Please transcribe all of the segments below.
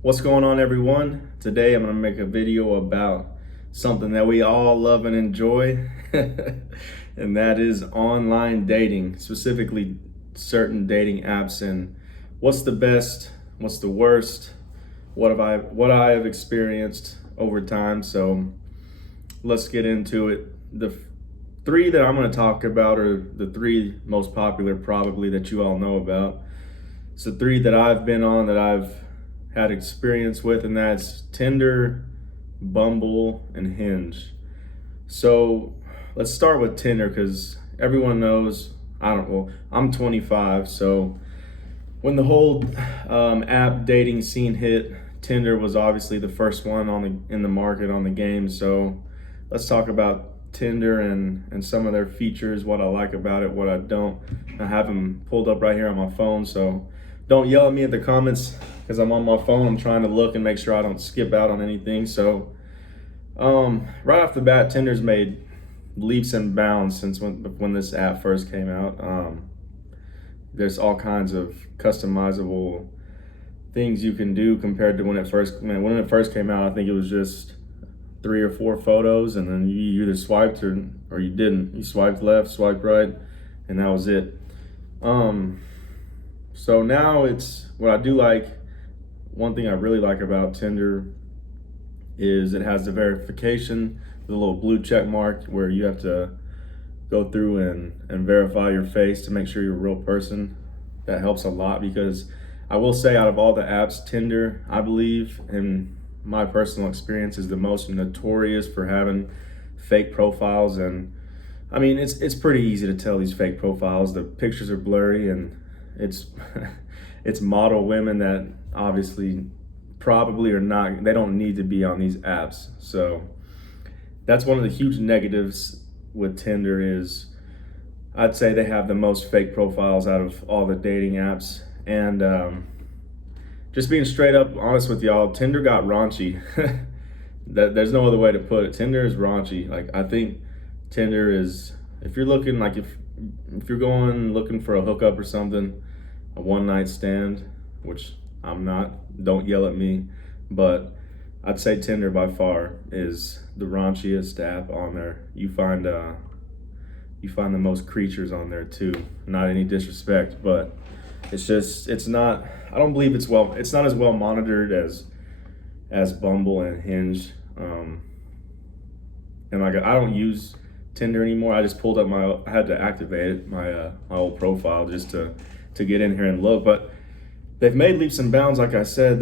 What's going on, everyone? Today I'm going to make a video about something that we all love and enjoy, and that is online dating, specifically certain dating apps, and what's the best, what's the worst, what I have experienced over time. So let's get into it. The three that I'm going to talk about are the three most popular, probably, that you all know about. It's the three that I've been on, that I've had experience with, and that's Tinder, Bumble, and Hinge. So let's start with Tinder, because everyone knows, well, I'm 25, so when the whole app dating scene hit, Tinder was obviously the first one in the market, on the game. So let's talk about Tinder and some of their features, what I like about it, what I don't. I have them pulled up right here on my phone, so don't yell at me in the comments because I'm on my phone. I'm trying to look and make sure I don't skip out on anything. So right off the bat, Tinder's made leaps and bounds since when this app first came out. There's all kinds of customizable things you can do compared to when it first came out. I think it was just 3 or 4 photos, and then you either swiped or you didn't. You swiped left, swiped right, and that was it. So now it's what I do like. One thing I really like about Tinder is it has the verification, the little blue check mark where you have to go through and verify your face to make sure you're a real person. That helps a lot, because I will say, out of all the apps, Tinder, I believe, in my personal experience, is the most notorious for having fake profiles. And I mean, it's pretty easy to tell these fake profiles. The pictures are blurry, and it's it's model women that obviously probably are not, they don't need to be on these apps. So that's one of the huge negatives with Tinder, is I'd say they have the most fake profiles out of all the dating apps. And just being straight up honest with y'all, Tinder got raunchy. There's no other way to put it. Tinder is raunchy. Like, I think Tinder is, if you're looking, like, if you're going looking for a hookup or something, a one night stand, which I'm not, don't yell at me, but I'd say Tinder by far is the raunchiest app on there. You find the most creatures on there too. Not any disrespect, but it's not, I don't believe it's not as well monitored as Bumble and Hinge. And like, I don't use Tinder anymore. I just pulled up I had to activate my old profile just to get in here and look. But they've made leaps and bounds. Like I said,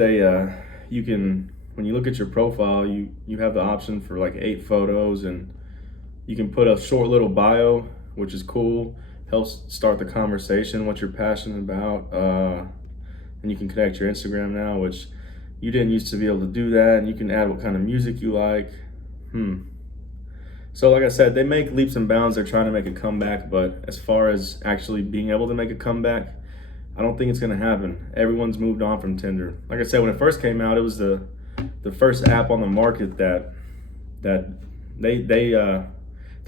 you can, when you look at your profile, you have the option for like 8 photos, and you can put a short little bio, which is cool. Helps start the conversation, what you're passionate about. And you can connect your Instagram now, which you didn't used to be able to do that. And you can add what kind of music you like. So like I said, they make leaps and bounds. They're trying to make a comeback, but as far as actually being able to make a comeback, I don't think it's gonna happen. Everyone's moved on from Tinder. Like I said, when it first came out, it was the first app on the market that they're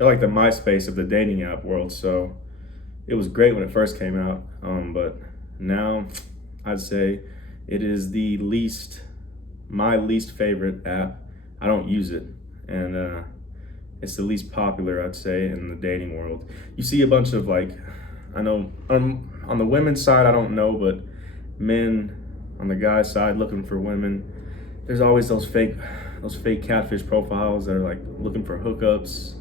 like the MySpace of the dating app world. So it was great when it first came out, but now I'd say it is my least favorite app. I don't use it, and it's the least popular, I'd say, in the dating world. You see a bunch of, like, I know on the women's side, I don't know, but men on the guys' side looking for women, there's always those fake catfish profiles that are like looking for hookups.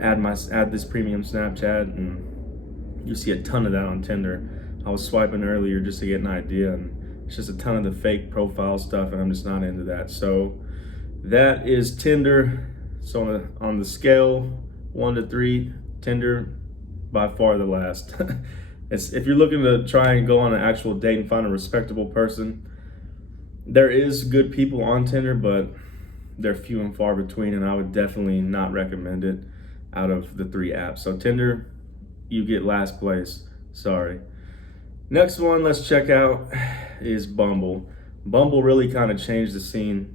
Add this premium Snapchat, and you see a ton of that on Tinder. I was swiping earlier just to get an idea, and it's just a ton of the fake profile stuff, and I'm just not into that. So that is Tinder. So on the scale 1 to 3, Tinder by far the last. If you're looking to try and go on an actual date and find a respectable person, there is good people on Tinder, but they're few and far between, and I would definitely not recommend it out of the 3 apps. So Tinder, you get last place. Sorry. Next one let's check out is Bumble. Bumble really kind of changed the scene.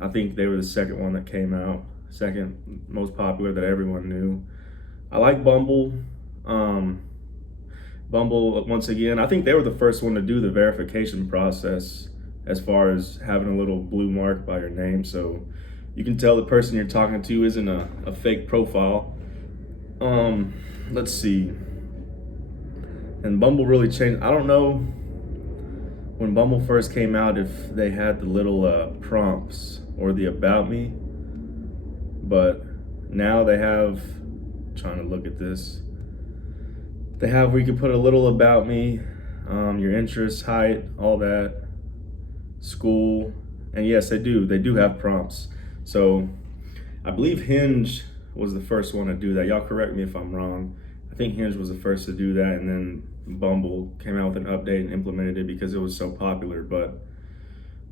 I think they were the second one that came out, second most popular that everyone knew. I like Bumble. Bumble, once again, I think they were the first one to do the verification process as far as having a little blue mark by your name, so you can tell the person you're talking to isn't a fake profile. Let's see. And Bumble really changed. I don't know when Bumble first came out if they had the little prompts or the about me, but now they have, trying to look at this, they have where you can put a little about me, your interests, height, all that, school, and yes, they do have prompts. So I believe Hinge was the first one to do that. Y'all correct me if I'm wrong. I think Hinge was the first to do that, and then Bumble came out with an update and implemented it because it was so popular. But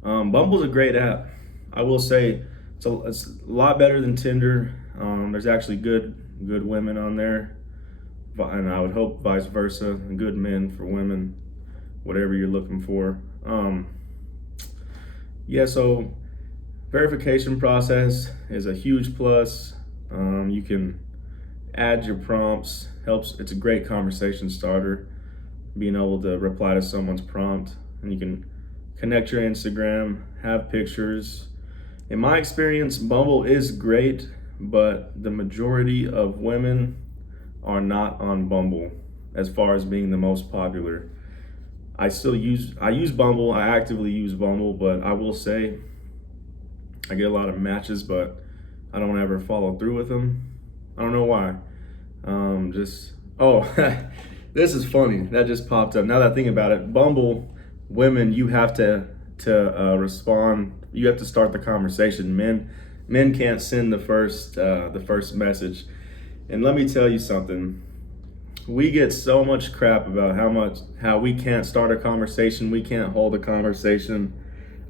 Bumble's a great app. I will say it's a lot better than Tinder. There's actually good women on there, and I would hope vice versa, good men for women, whatever you're looking for. Yeah, so verification process is a huge plus. You can add your prompts, helps. It's a great conversation starter, being able to reply to someone's prompt, and you can connect your Instagram, have pictures. In my experience, Bumble is great, but the majority of women are not on Bumble as far as being the most popular. I use Bumble, I actively use Bumble, but I will say I get a lot of matches, but I don't ever follow through with them. I don't know why. This is funny. That just popped up. Now that I think about it, Bumble, women, you have to respond. You have to start the conversation. Men can't send the first message. And let me tell you something. We get so much crap about how we can't start a conversation, we can't hold a conversation.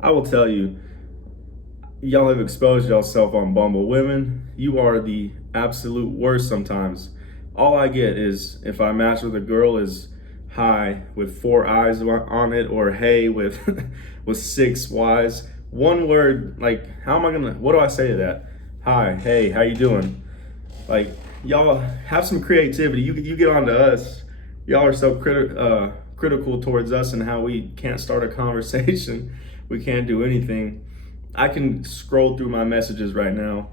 I will tell you, y'all have exposed yourself on Bumble. Women, you are the absolute worst sometimes. All I get is, if I match with a girl, is hi with 4 eyes on it, or hey with with 6 Y's. One word, like, what do I say to that? Hi, hey, how you doing? Like, y'all have some creativity. You get on to us. Y'all are so critical towards us and how we can't start a conversation. We can't do anything. I can scroll through my messages right now.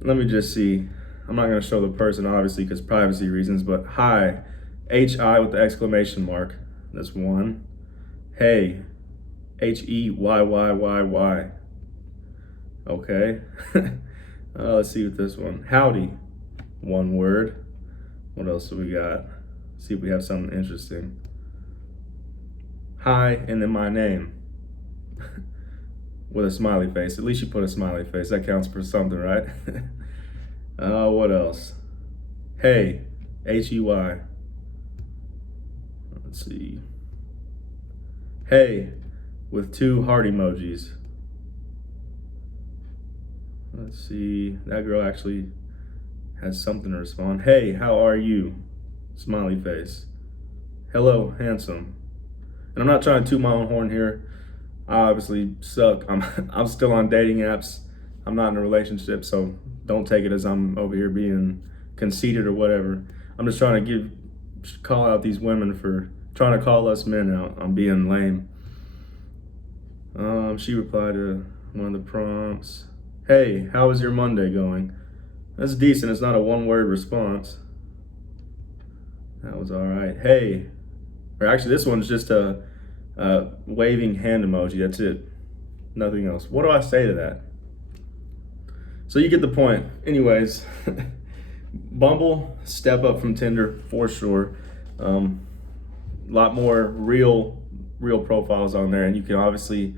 Let me just see. I'm not going to show the person, obviously, because privacy reasons, but hi, H-I with the exclamation mark. That's 1. Hey, H-E-Y-Y-Y-Y. Okay. Let's see with this one. Howdy, 1 word. What else do we got? See if we have something interesting. Hi, and then my name. With a smiley face. At least you put a smiley face. That counts for something, right? What else? Hey, H-E-Y. Let's see. Hey, with 2 heart emojis. Let's see. That girl actually has something to respond. Hey, how are you? Smiley face. Hello, handsome. And I'm not trying to toot my own horn here. I obviously suck. I'm still on dating apps. I'm not in a relationship, so don't take it as I'm over here being conceited or whatever. I'm just trying to call out these women for trying to call us men out on being lame. She replied to one of the prompts. Hey, how is your Monday going? That's decent. It's not a 1-word response. That was all right. Hey, or actually this one's just a waving hand emoji. That's it. Nothing else. What do I say to that? So you get the point. Anyways, Bumble, step up from Tinder for sure. A lot more real profiles on there, and you can obviously,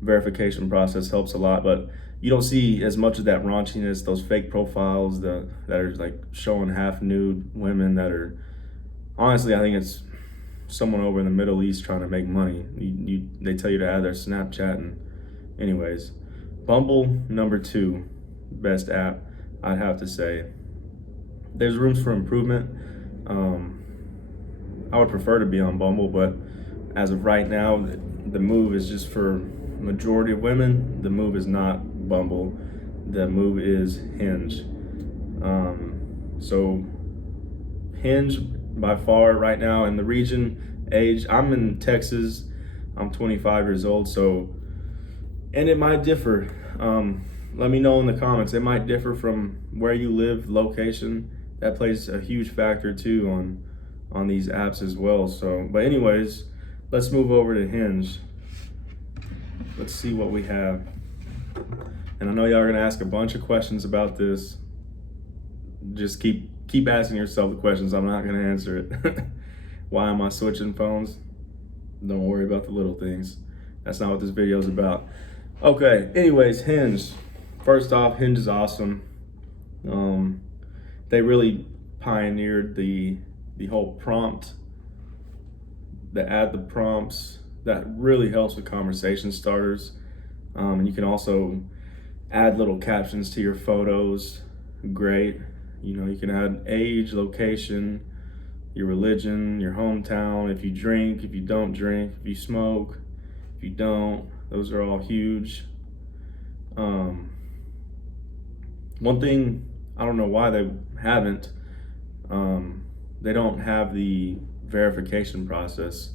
verification process helps a lot, but you don't see as much of that raunchiness, those fake profiles that are like showing half nude women that are, honestly, I think it's someone over in the Middle East trying to make money. They tell you to add their Snapchat, and anyways, Bumble, number 2 best app, I'd have to say. There's rooms for improvement. I would prefer to be on Bumble, but as of right now, the move is just for majority of women. The move is not Bumble. The move is Hinge. So Hinge by far right now in the region, age. I'm in Texas. I'm 25 years old, so, and it might differ. Let me know in the comments. It might differ from where you live, location. That plays a huge factor too on these apps as well. So, but anyways, let's move over to Hinge. Let's see what we have. And I know y'all are gonna ask a bunch of questions about this. Just keep asking yourself the questions. I'm not gonna answer it. Why am I switching phones? Don't worry about the little things. That's not what this video is about. Okay, anyways, Hinge. First off, Hinge is awesome. They really pioneered the whole prompt, the prompts. That really helps with conversation starters. And you can also add little captions to your photos. Great. You know, you can add age, location, your religion, your hometown, if you drink, if you don't drink, if you smoke, if you don't. Those are all huge. One thing, I don't know why they haven't, they don't have the verification process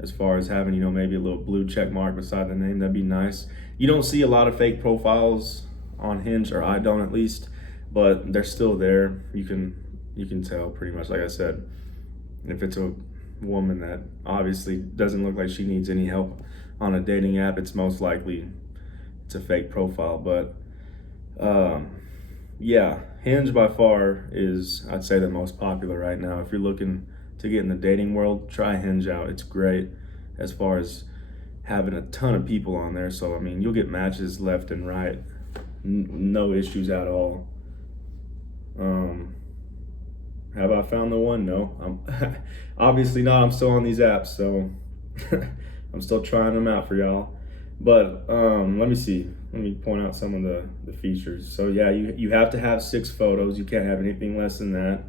as far as having, you know, maybe a little blue check mark beside the name. That'd be nice. You don't see a lot of fake profiles on Hinge, or I don't at least, but they're still there. You can tell pretty much, like I said, if it's a woman that obviously doesn't look like she needs any help on a dating app, it's most likely it's a fake profile. But yeah, Hinge by far is, I'd say, the most popular right now. If you're looking to get in the dating world, try Hinge out. It's great as far as having a ton of people on there. So, I mean, you'll get matches left and right. No issues at all. Have I found the one? No. I'm obviously not. I'm still on these apps, so I'm still trying them out for y'all. But let me see. Let me point out some of the features. So yeah, you have to have 6 photos. You can't have anything less than that.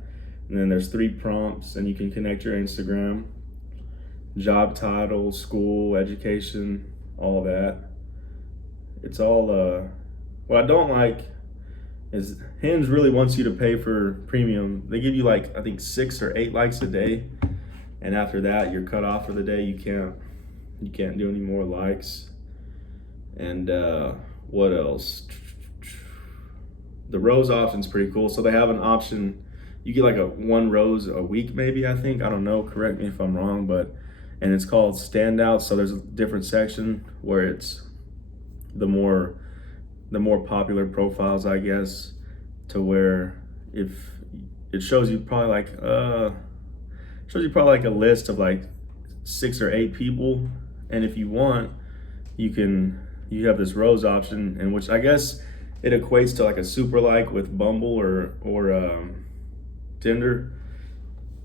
And then there's 3 prompts, and you can connect your Instagram, job title, school, education, all that. It's all, what I don't like is Hinge really wants you to pay for premium. They give you like, I think 6 or 8 likes a day. And after that, you're cut off for the day. You can't do any more likes. And what else? The rose option's pretty cool. So they have an option. You get like 1 rose a week, maybe, I think. I don't know. Correct me if I'm wrong, but, and it's called standouts. So there's a different section where it's the more popular profiles, I guess, to where if it shows you probably like a list of like 6 or 8 people, and if you want, you have this rose option, and which I guess it equates to like a super like with Bumble or Tinder.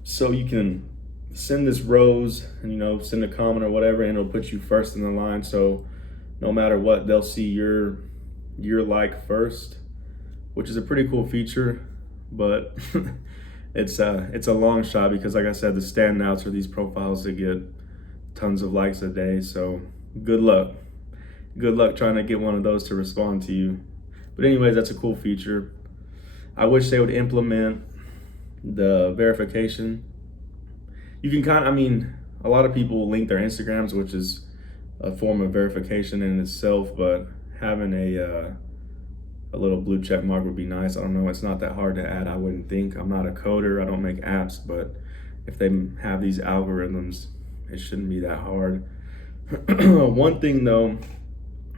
So you can send this rose and, you know, send a comment or whatever, and it'll put you first in the line. So no matter what, they'll see your like first, which is a pretty cool feature. But it's a long shot because, like I said, the standouts are these profiles that get tons of likes a day. So good luck trying to get one of those to respond to you. But anyways, that's a cool feature. I wish they would implement the verification. You can kind of, I mean, a lot of people link their Instagrams, which is a form of verification in itself, but having a little blue check mark would be nice. I don't know, it's not that hard to add, I wouldn't think. I'm not a coder, I don't make apps, but if they have these algorithms, it shouldn't be that hard. One thing though,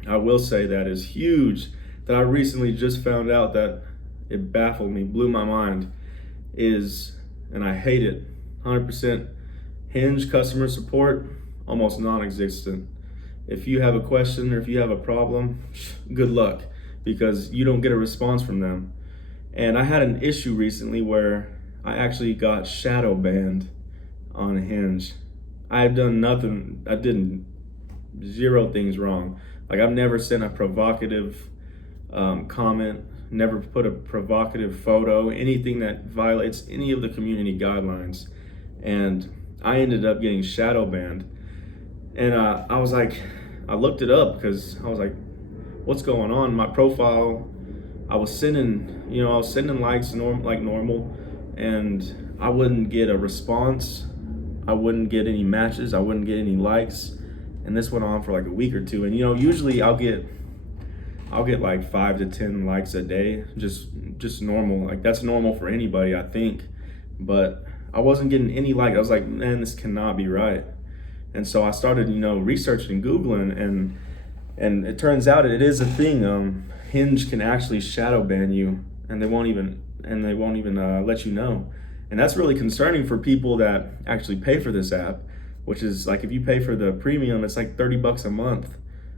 I will say that is huge, that I recently just found out, that it baffled me, blew my mind, is, and I hate it, 100%, Hinge customer support, almost non-existent. If you have a question or if you have a problem, good luck, because you don't get a response from them. And I had an issue recently where I actually got shadow banned on Hinge. I've done nothing, I did 0 things wrong. Like, I've never sent a provocative comment, never put a provocative photo, anything that violates any of the community guidelines. And I ended up getting shadow banned. And I was like, I looked it up because I was like, what's going on? My profile, I was sending likes like normal, and I wouldn't get a response. I wouldn't get any matches. I wouldn't get any likes. And this went on for like a week or two. And usually I'll get like 5 to 10 likes a day, just normal. Like that's normal for anybody, I think. But I wasn't getting any likes. I was like, man, this cannot be right. And so I started, researching, Googling, and it turns out it is a thing. Hinge can actually shadow ban you, and they won't even let you know. And that's really concerning for people that actually pay for this app, which is like if you pay for the premium, it's like $30 a month.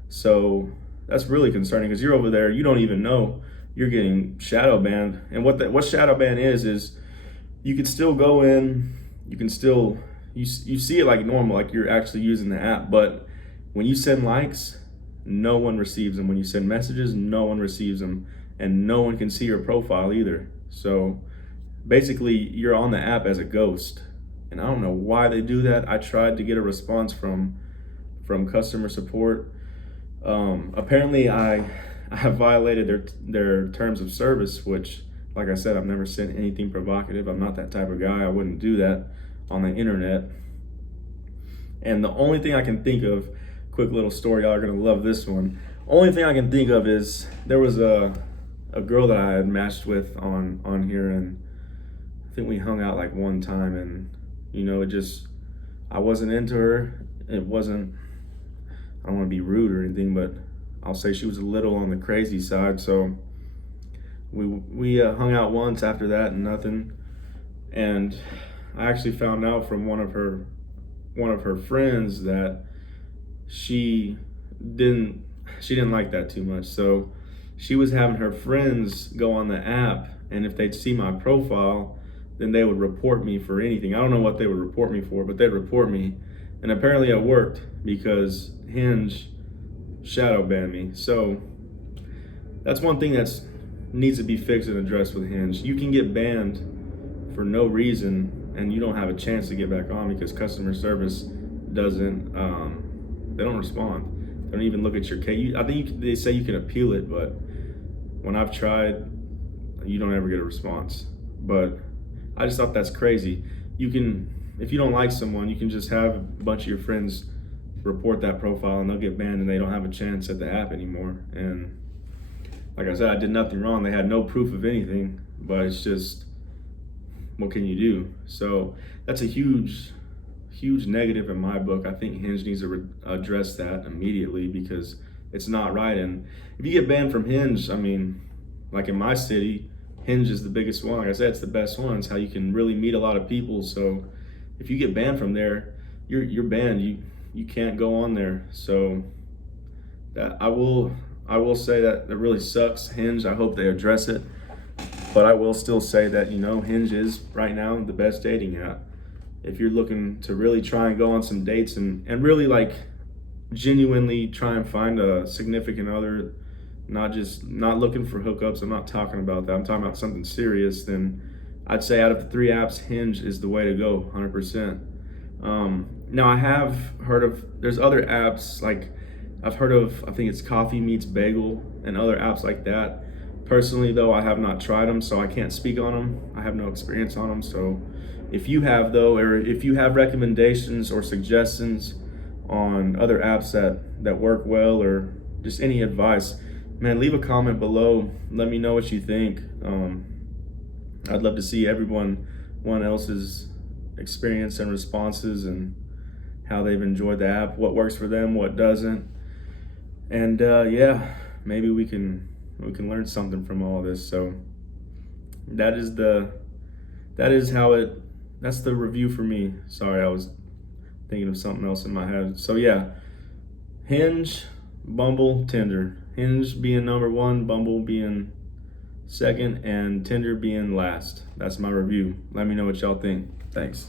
So that's really concerning because you're over there, you don't even know you're getting shadow banned. And what shadow ban is you can still go in, you can still you see it like normal, like you're actually using the app, but when you send likes, no one receives them. When you send messages, no one receives them, and no one can see your profile either. So basically you're on the app as a ghost, and I don't know why they do that. I tried to get a response from customer support. Apparently I have violated their terms of service, which, like I said, I've never sent anything provocative. I'm not that type of guy. I wouldn't do that on the internet. And the only thing I can think of, quick little story, y'all are gonna love this one. Only thing I can think of is there was a girl that I had matched with on here, and I think we hung out like one time, and I wasn't into her. It wasn't, I don't want to be rude or anything, but I'll say she was a little on the crazy side. So we hung out once after that and nothing. And I actually found out from one of her friends that she didn't like that too much. So she was having her friends go on the app, and if they'd see my profile, then they would report me for anything. I don't know what they would report me for, but they'd report me. And apparently it worked because Hinge shadow banned me. So that's one thing that needs to be fixed and addressed with Hinge. You can get banned for no reason, and you don't have a chance to get back on because customer service doesn't, they don't respond. They don't even look at your case. I think they say you can appeal it, but when I've tried, you don't ever get a response. But I just thought that's crazy. You can, if you don't like someone, you can just have a bunch of your friends report that profile and they'll get banned and they don't have a chance at the app anymore. And like I said, I did nothing wrong. They had no proof of anything, but it's just, what can you do? So that's a huge negative in my book. I think Hinge needs to address that immediately because it's not right. And if you get banned from Hinge, I mean, like in my city, Hinge is the biggest one. Like I said, it's the best one. It's how you can really meet a lot of people. So if you get banned from there, you're banned. You can't go on there. So that I will say that really sucks. Hinge, I hope they address it. But I will still say that, Hinge is right now the best dating app. If you're looking to really try and go on some dates and really like genuinely try and find a significant other, not looking for hookups, I'm not talking about that, I'm talking about something serious, then I'd say out of the 3 apps, Hinge is the way to go, 100%. Now I have heard of, there's other apps, like I've heard of, I think it's Coffee Meets Bagel and other apps like that. Personally though, I have not tried them, so I can't speak on them. I have no experience on them. So if you have though, or if you have recommendations or suggestions on other apps that work well, or just any advice, man, leave a comment below. Let me know what you think. I'd love to see everyone else's experience and responses and how they've enjoyed the app, what works for them, what doesn't. And yeah, maybe we can learn something from all this. So that's the review for me. Sorry, I was thinking of something else in my head. So yeah, Hinge, Bumble, Tinder. Hinge being number 1, Bumble being second, and Tinder being last. That's my review. Let me know what y'all think. Thanks.